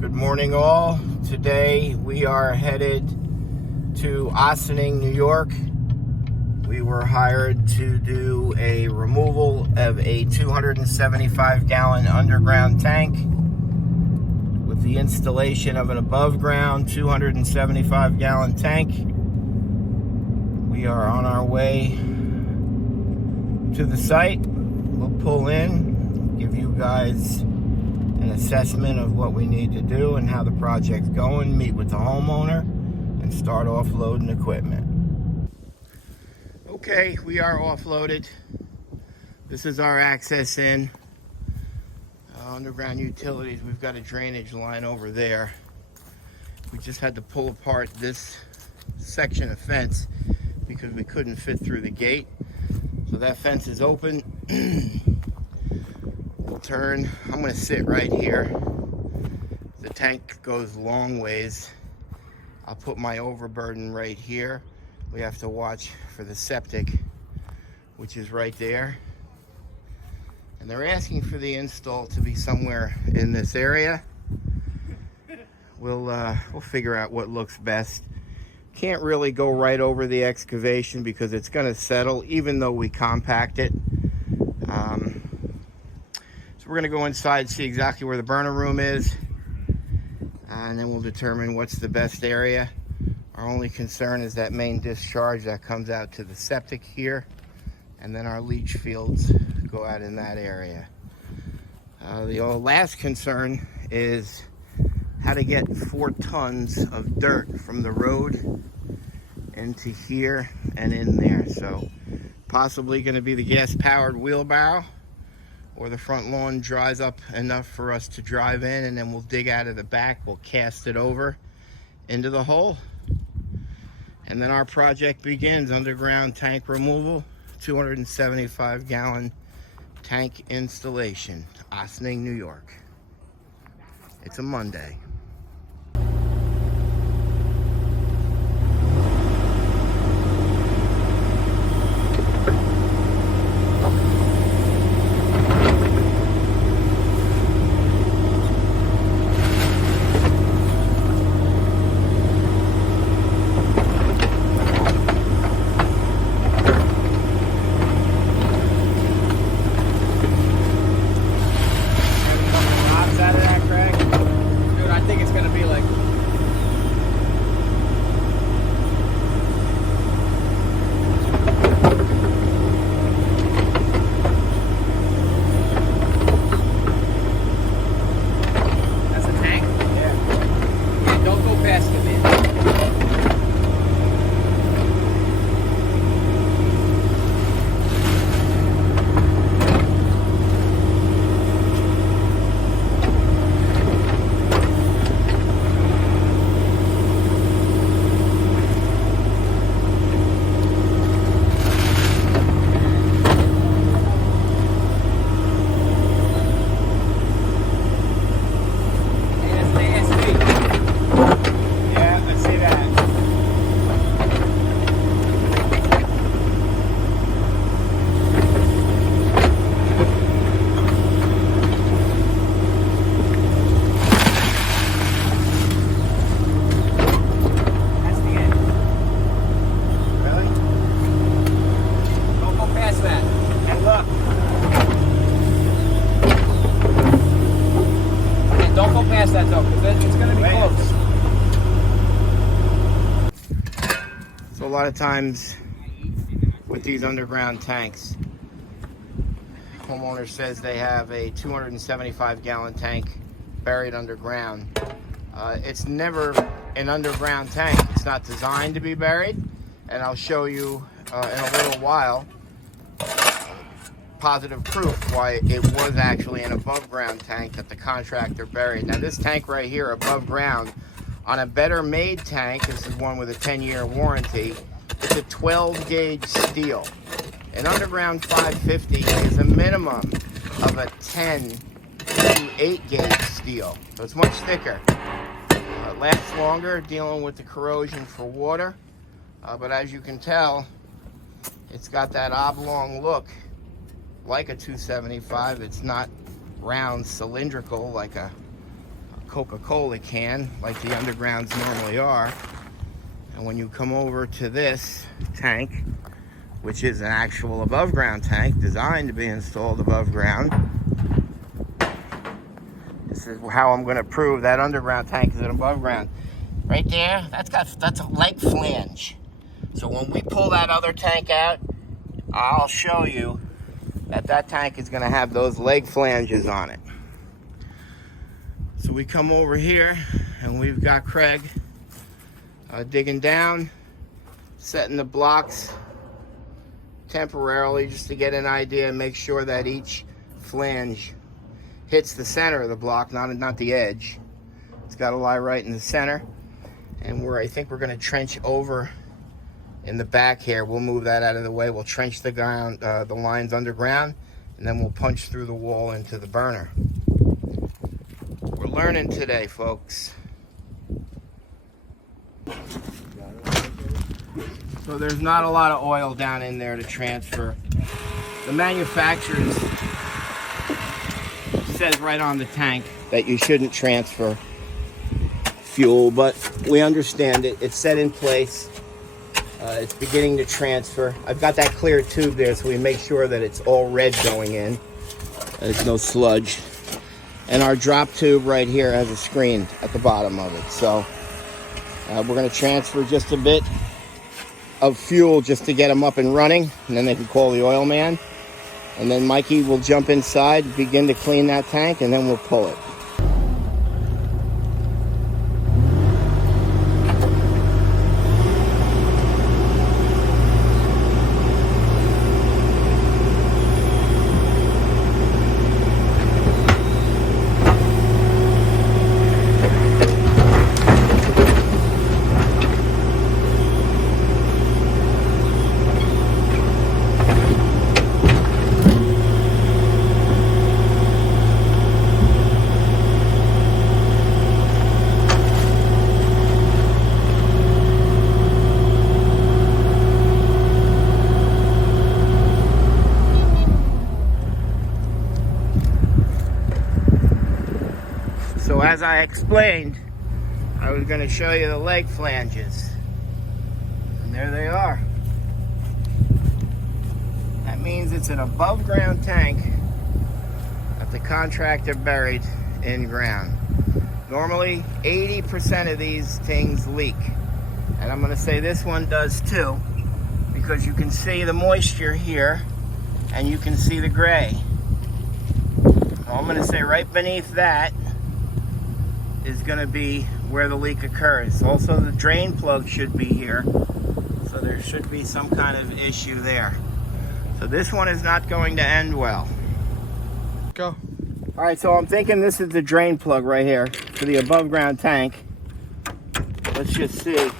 Good morning all. Today we are headed to Ossining, New York. We were hired to do a removal of a 275-gallon underground tank with the installation of an above-ground 275-gallon tank. We are on our way to the site. We'll pull in, give you guys an assessment of what we need to do and how the project's going, meet with the homeowner, and start offloading equipment. Okay, we are offloaded. This is our access in. Underground utilities, we've got a drainage line over there. We just had to pull apart this section of fence because we couldn't fit through the gate. So that fence is open. We'll turn. I'm going to sit right here. The tank goes long ways. I'll put my overburden right here. We have to watch for the septic, which is right there. And they're asking for the install to be somewhere in this area. We'll figure out what looks best. Can't really go right over the excavation because it's going to settle, even though we compact it. So we're going to go inside, see exactly where the burner room is, and then we'll determine what's the best area. Our only concern is that main discharge that comes out to the septic here, and then our leach fields go out in that area. The last concern is how to get 4 tons of dirt from the road into here and in there. So possibly going to be the gas-powered wheelbarrow, or the front lawn dries up enough for us to drive in, and then we'll dig out of the back. We'll cast it over into the hole, and then our project begins. Underground tank removal, 275-gallon tank installation, Ossining, New York. It's a Monday. That though, because it's going to be close. So a lot of times with these underground tanks, homeowner says they have a 275-gallon tank buried underground. It's never an underground tank. It's not designed to be buried, and I'll show you in a little while positive proof why it was actually an above ground tank that the contractor buried. Now this tank right here above ground, on a better made tank, this is one with a 10-year warranty, it's a 12 gauge steel. An underground 550 is a minimum of a 10 to 8 gauge steel, so it's much thicker. It lasts longer, dealing with the corrosion for water, but as you can tell, it's got that oblong look like a 275. It's not round cylindrical like a Coca-Cola can, like the undergrounds normally are. And when you come over to this tank, which is an actual above ground tank designed to be installed above ground, this is how I'm going to prove that underground tank is an above ground. Right there, that's a leg flange. So when we pull that other tank out, I'll show you that tank is going to have those leg flanges on it. So we come over here and we've got Craig digging down, setting the blocks temporarily just to get an idea and make sure that each flange hits the center of the block, not the edge. It's got to lie right in the center. And I think we're going to trench over in the back here. We'll move that out of the way. We'll trench the ground, the lines underground, and then we'll punch through the wall into the burner. We're learning today, folks. So there's not a lot of oil down in there to transfer. The manufacturers says right on the tank that you shouldn't transfer fuel, but we understand it. It's set in place. It's beginning to transfer. I've got that clear tube there so we make sure that it's all red going in. There's no sludge. And our drop tube right here has a screen at the bottom of it. So we're going to transfer just a bit of fuel just to get them up and running, and then they can call the oil man. And then Mikey will jump inside, begin to clean that tank, and then we'll pull it. So as I explained, I was going to show you the leg flanges. And there they are. That means it's an above ground tank that the contractor buried in ground. Normally, 80% of these things leak. And I'm going to say this one does too, because you can see the moisture here and you can see the gray. Well, I'm going to say right beneath that is going to be where the leak occurs. Also, the drain plug should be here, so there should be some kind of issue there. So this one is not going to end well. Go. All right, so I'm thinking this is the drain plug right here for the above ground tank. Let's just see.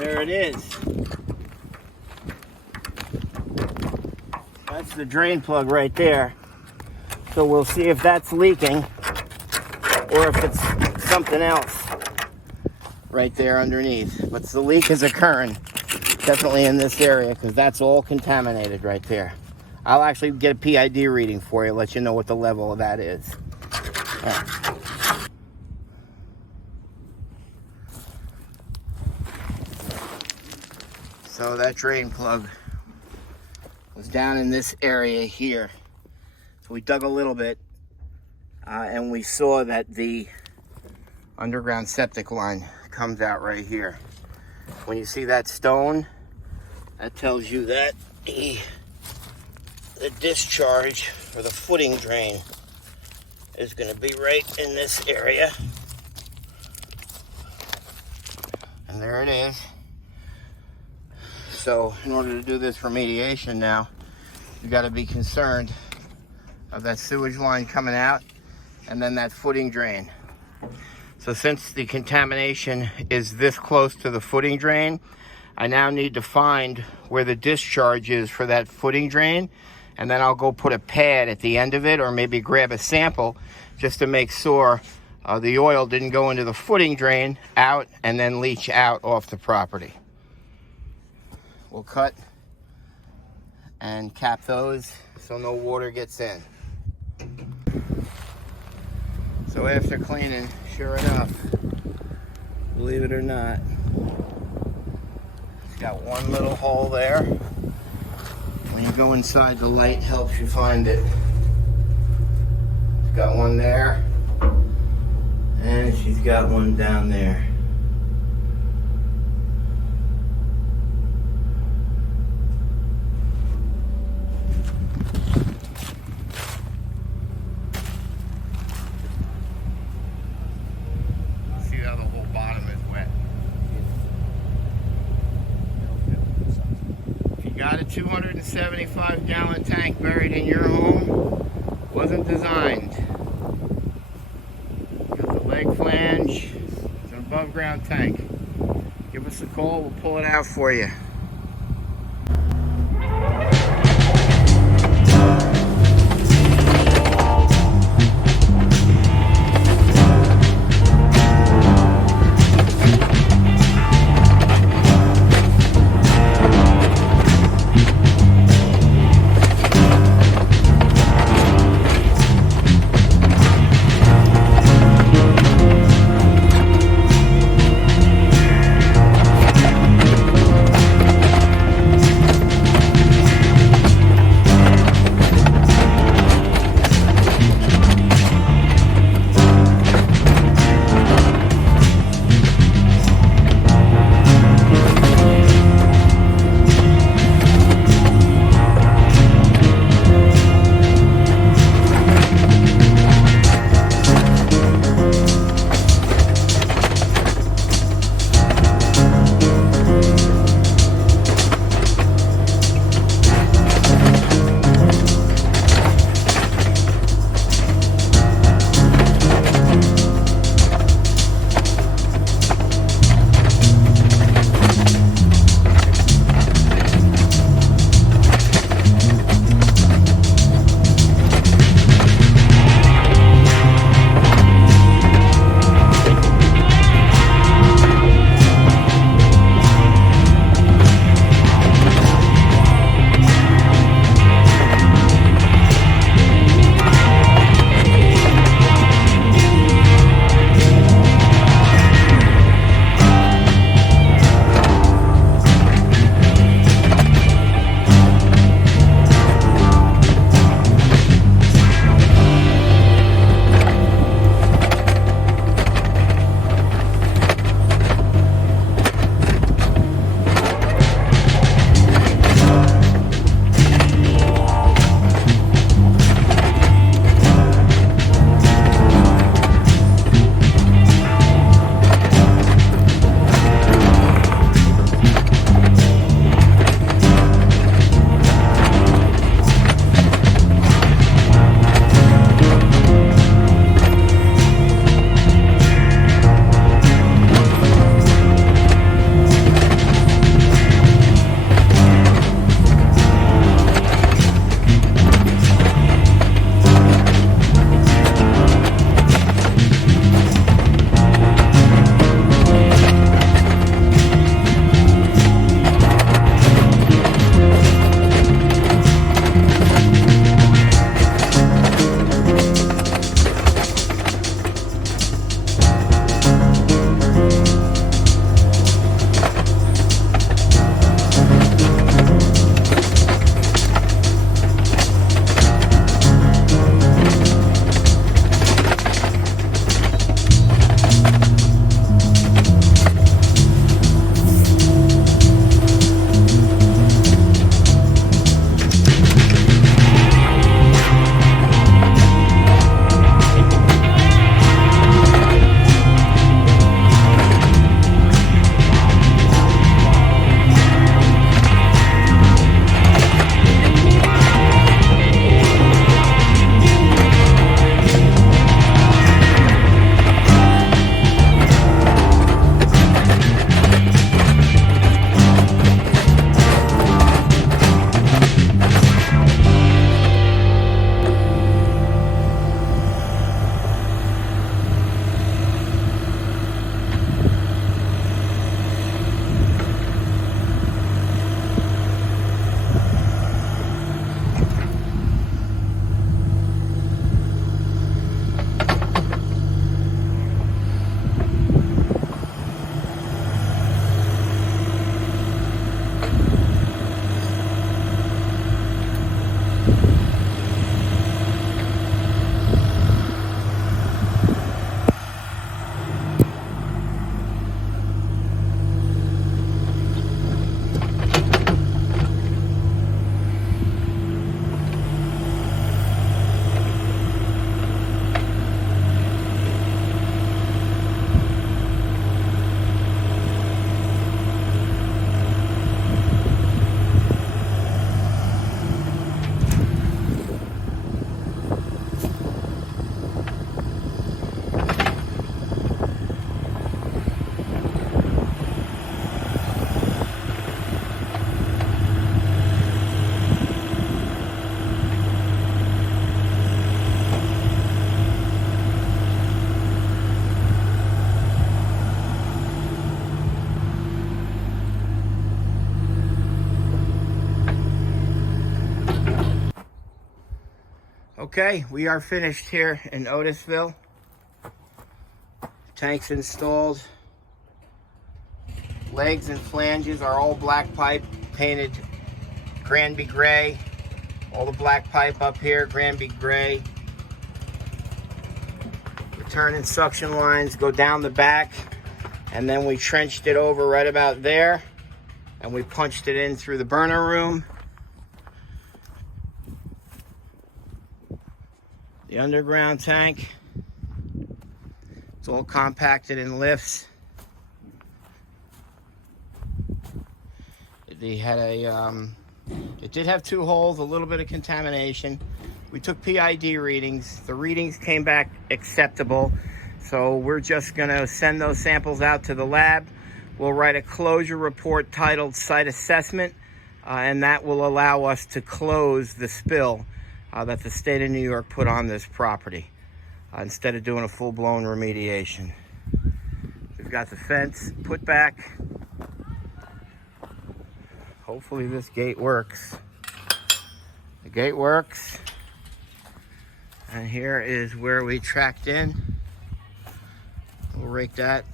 There it is. That's the drain plug right there. So we'll see if that's leaking or if it's something else right there underneath. But the leak is occurring definitely in this area because that's all contaminated right there. I'll actually get a PID reading for you, let you know what the level of that is. All right. So that drain plug was down in this area here. So we dug a little bit and we saw that the underground septic line comes out right here. When you see that stone, that tells you that the discharge or the footing drain is going to be right in this area. And there it is. So in order to do this remediation now, you got to be concerned of that sewage line coming out and then that footing drain. So since the contamination is this close to the footing drain, I now need to find where the discharge is for that footing drain and then I'll go put a pad at the end of it, or maybe grab a sample just to make sure the oil didn't go into the footing drain out and then leach out off the property. We'll cut and cap those so no water gets in. So after cleaning, sure enough, believe it or not, it's got one little hole there. When you go inside, the light helps you find it. It's got one there, and she's got one down there. See how the whole bottom is wet. If you got a 275-gallon tank buried in your home, wasn't designed. Got the leg flange. It's an above-ground tank. Give us a call. We'll pull it out for you. Okay, we are finished here in Otisville. Tanks installed. Legs and flanges are all black pipe, painted Granby gray. All the black pipe up here, Granby gray. Return and suction lines go down the back, and then we trenched it over right about there, and we punched it in through the burner room. The underground tank, it's all compacted in lifts. It did have 2 holes, a little bit of contamination. We took PID readings. The readings came back acceptable. So we're just gonna send those samples out to the lab. We'll write a closure report titled Site Assessment, and that will allow us to close the spill that the state of New York put on this property, instead of doing a full-blown remediation. We've got the fence put back. Hopefully this gate works. The gate works. And here is where we tracked in. We'll rake that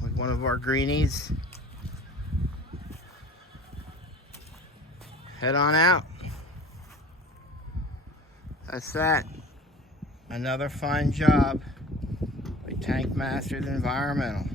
with one of our greenies. Head on out. That's that. Another fine job by Tank Masters Environmental.